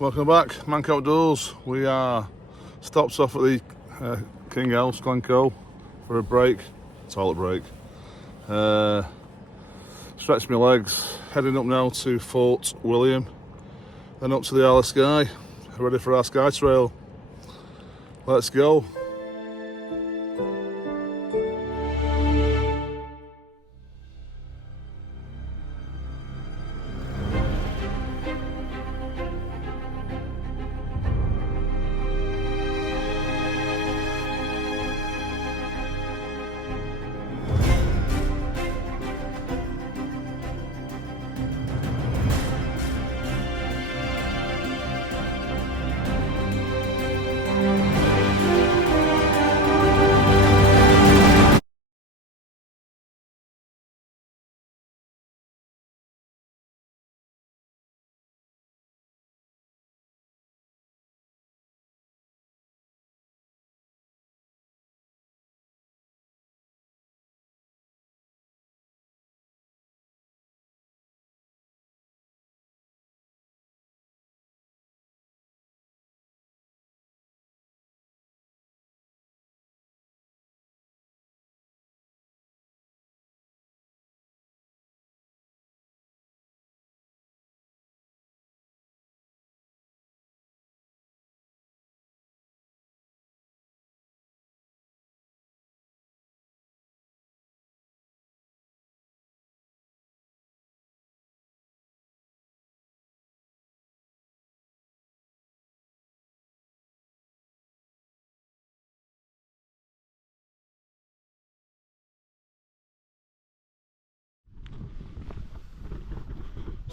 Welcome back, Mank Outdoors. We are stopped off at the King House, Glencoe, for a break, toilet break. Stretched my legs, heading up now to Fort William, then up to the Isle of Skye, ready for our Skye Trail. Let's go.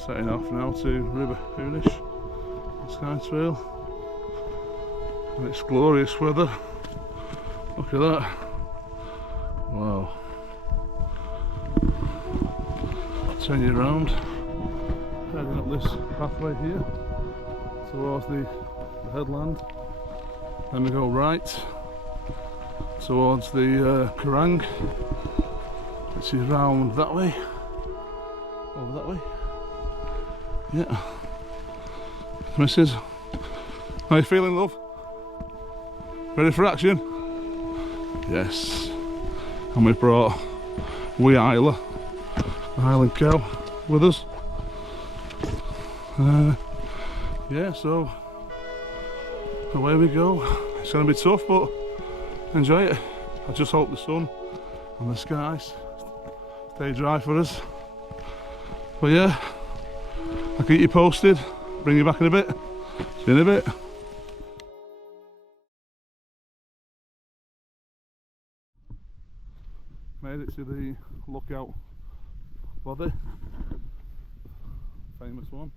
Setting off now to Rubha Hunish, Skye Trail, and it's glorious weather. Look at that! Wow! Turn you around, heading up this pathway here towards the headland. Then we go right towards the Kerrang, which is round that way, over that way. Yeah. Missus, how you feeling, love? Ready for action? Yes. And we've brought wee Isla, the Highland cow, with us. Yeah, so away we go. It's going to be tough, but enjoy it. I just hope the sun and the skies stay dry for us. But yeah, I'll keep you posted, bring you back in a bit. See you in a bit. Made it to the lookout body, famous one.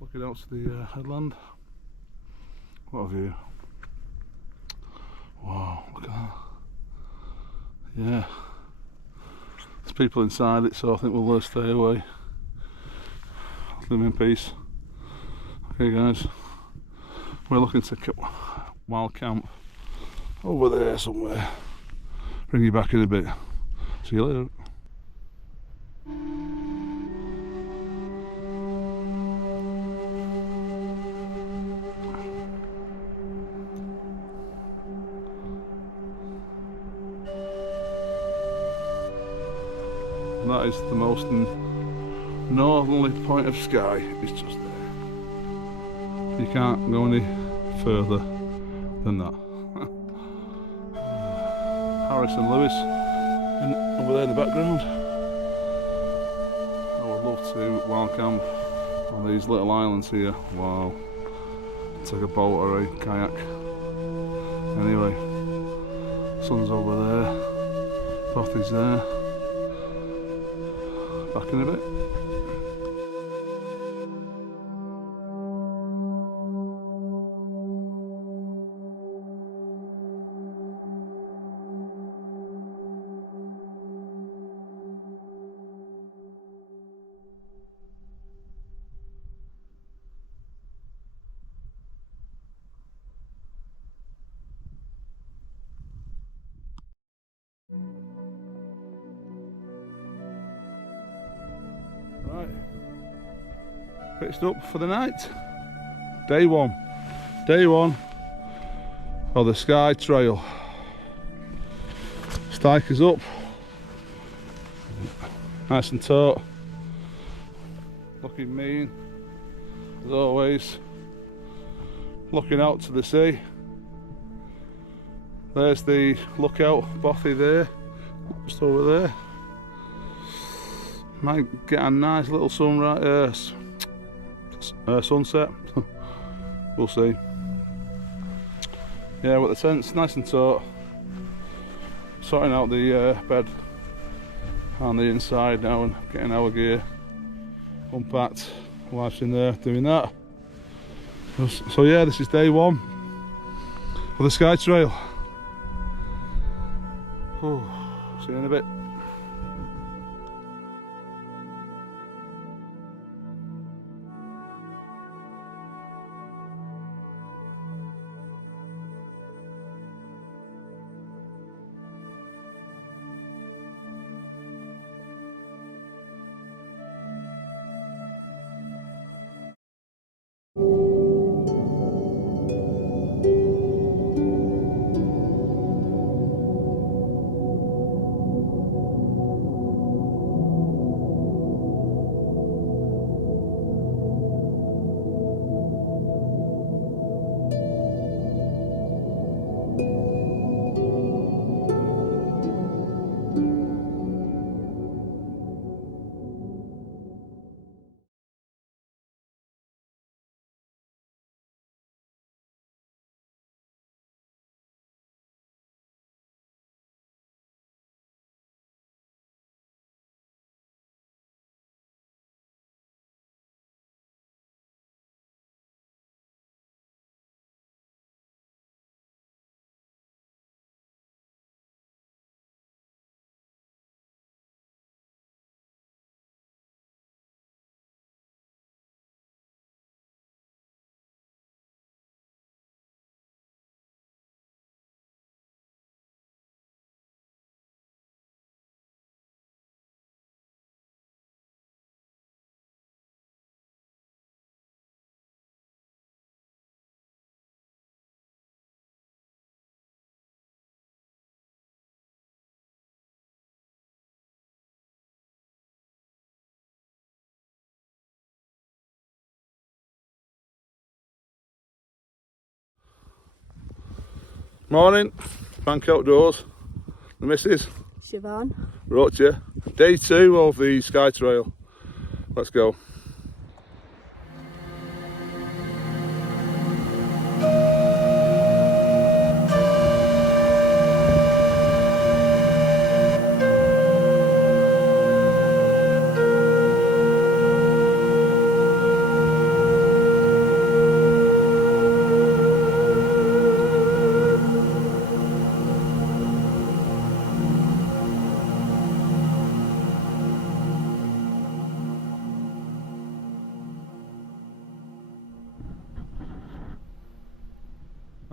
Looking out to the headland. What a view. Wow, look at that. Yeah. There's people inside it, so I think we'll stay away. Leave them in peace. Okay guys, we're looking to wild camp over there somewhere. Bring you back in a bit. See you later. And that is the most northerly point of Skye. It's just there. You can't go any further than that. Harrison Lewis over there in the background. I would love to wild camp on these little islands here. Wow. Take a boat or a kayak. Anyway, sun's over there. Pothy's there. Back in a bit. Right, pitched up for the night. Day one of the Skye trail. Stike is up, nice and taut, looking mean as always, looking out to the sea. There's the lookout bothy there, just over there. Might get a nice little sunrise, sunset. We'll see. Yeah, with the tent's nice and taut. Sorting out the bed on the inside now and getting our gear unpacked. Wife's in there doing that. So yeah, this is day one of the Skye trail. See you in a bit. Morning, Bank Outdoors, the missus. Siobhan. Rocha. Day 2 of the Skye trail. Let's go.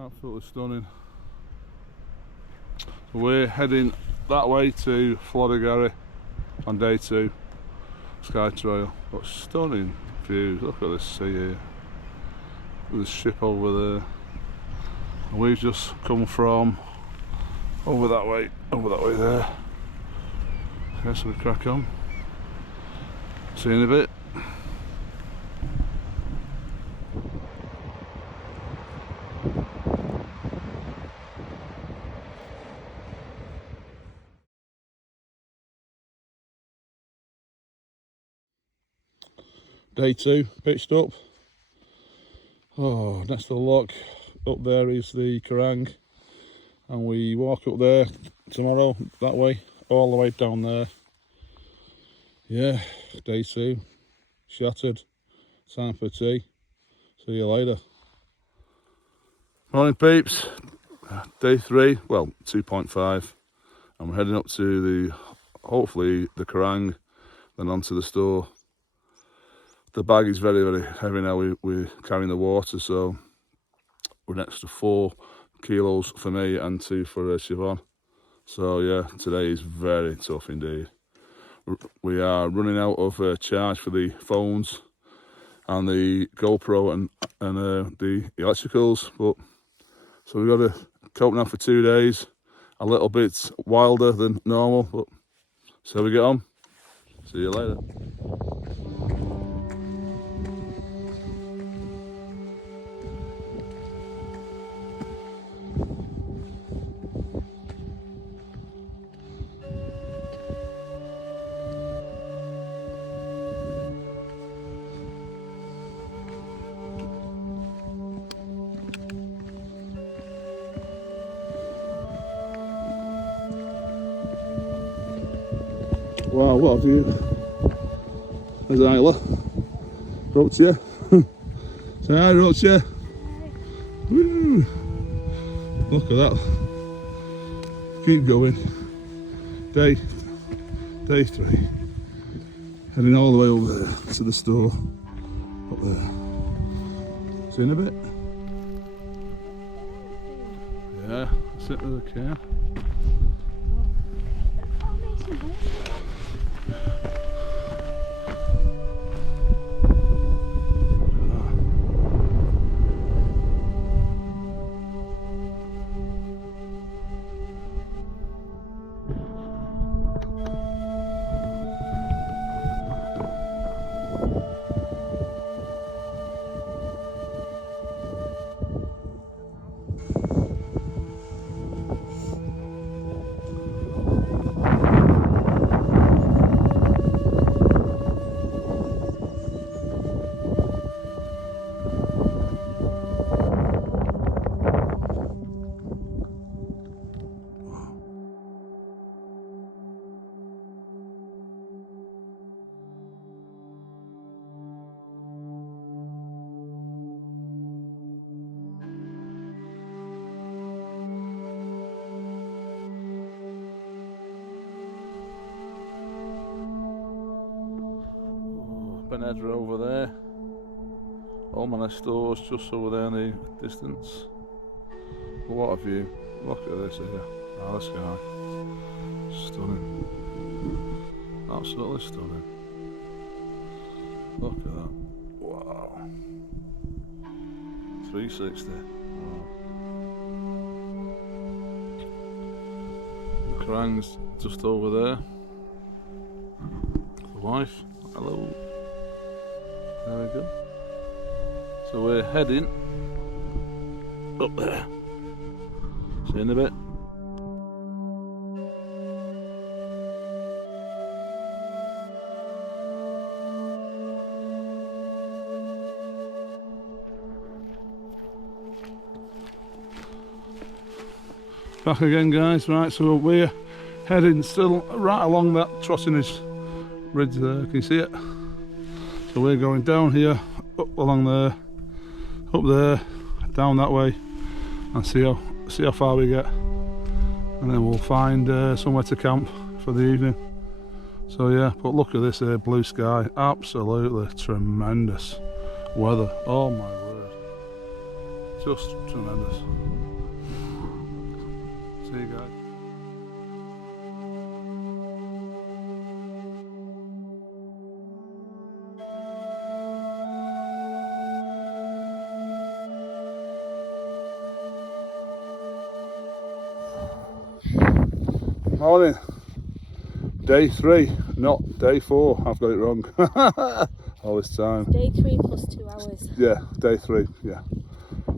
Absolutely stunning. We're heading that way to Floddergarry on day 2 Skye trail. But stunning views. Look at this sea here. There's a ship over there. And we've just come from over that way there. Okay, so we crack on. See you in a bit. Day 2 pitched up. Oh, next to the lock up there is the Kerrang, and we walk up there tomorrow that way, all the way down there. Yeah, day 2 shattered. Time for tea. See you later. Morning peeps. Day 3, well 2.5, and we're heading up to the, hopefully the Kerrang, then onto the Storr. The bag is very, very heavy now. We're carrying the water, so we're an extra 4 kilos for me and 2 for Siobhan. So yeah, today is very tough indeed. We are running out of charge for the phones, and the GoPro and the electricals. But so we've got to cope now for 2 days. A little bit wilder than normal, but so we get on. See you later. Wow, what have you? There's Isla. Roach, say hi, Roach. Woo! Look at that. Keep going. Day 3. Heading all the way over there to the store. Up there. See you in a bit. Yeah, sit with the car. Benedra over there. All manner of stores just over there in the distance. But what a view. Look at this here. Oh, the sky. Stunning. Absolutely stunning. Look at that. Wow. 360. Wow. The Krang's just over there. The wife. Hello. There we go. So we're heading up there. See you in a bit. Back again, guys. Right, so we're heading still right along that trotternish bridge there. Can you see it? So we're going down here, up along there, up there, down that way, and see how far we get, and then we'll find somewhere to camp for the evening. So yeah, but look at this here, blue sky, absolutely tremendous weather. Oh my word, just tremendous. See you guys. Morning. Day 3, not day 4. I've got it wrong. All this time. Day 3 plus 2 hours. Yeah, day 3. Yeah,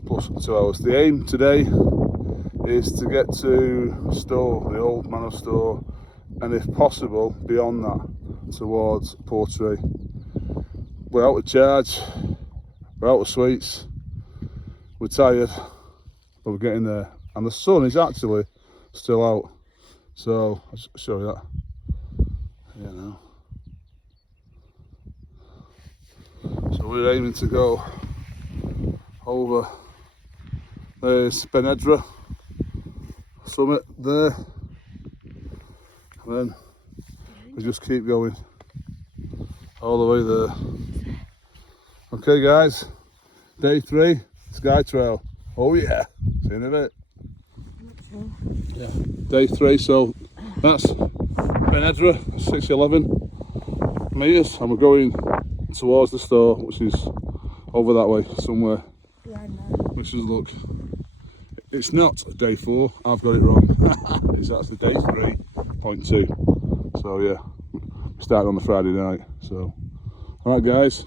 plus 2 hours. The aim today is to get to Storr, the old manor Storr, and if possible beyond that towards Portree. We're out of charge. We're out of sweets. We're tired, but we're getting there. And the sun is actually still out. So I'll show you that. You know. So we're aiming to go over. There's Benedra summit there, and then we just keep going all the way there. Okay, guys. Day 3, Skye Trail. Oh yeah. See you in a bit. Yeah, day 3, so that's Benedra, 611 metres, and we're going towards the store, which is over that way somewhere. Yeah, I know. Which is, look, it's not day 4, I've got it wrong. It's actually day 3.2. So yeah, we started on the Friday night. So, alright guys,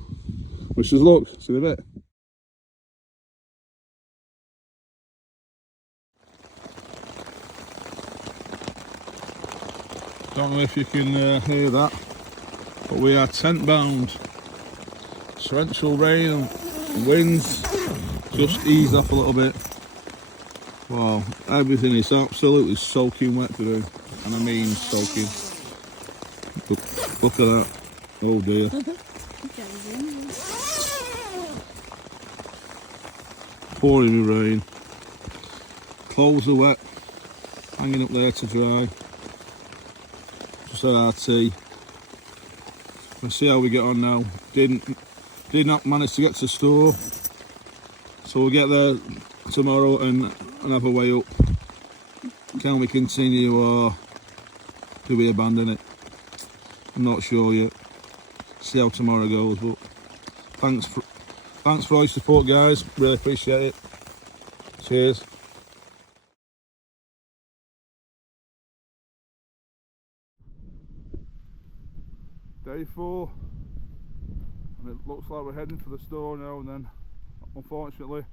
wish us luck, see you in a bit. Don't know if you can hear that, but we are tent bound. Torrential rain and winds just eased off a little bit. Wow, everything is absolutely soaking wet today, and I mean soaking. Look at that. Oh dear. Pouring rain. Clothes are wet, hanging up there to dry. Just had our tea. We'll see how we get on now. Did not manage to get to Storr, so we'll get there tomorrow and have a way up. Can we continue or do we abandon it? I'm not sure yet. See how tomorrow goes, but thanks for all your support, guys. Really appreciate it. Cheers. Day 4, and it looks like we're heading for the store now, and then unfortunately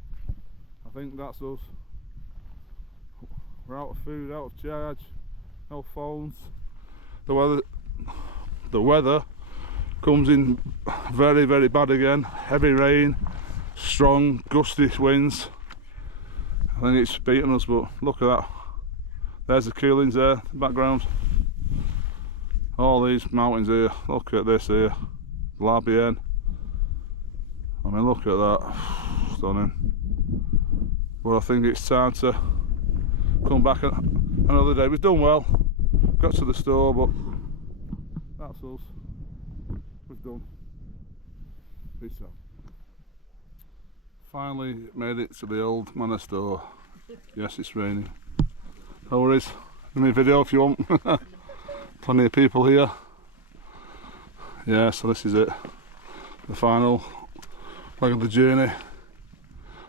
I think that's us. We're out of food, out of charge, no phones. The weather comes in very, very bad again. Heavy rain, strong gusty winds. I think it's beating us, but look at that. There's the Keelings there in the background. All these mountains here, look at this here, Labien. I mean, look at that, stunning. But I think it's time to come back another day. We've done well, got to the store, but that's us. We've done. Peace out. Finally made it to the old manor store. Yes, it's raining. No worries, give me a video if you want. Plenty of people here. Yeah, so this is it. The final leg of the journey.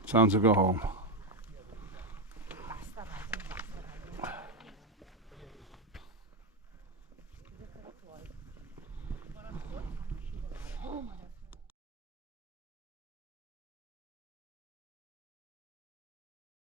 Time to go home.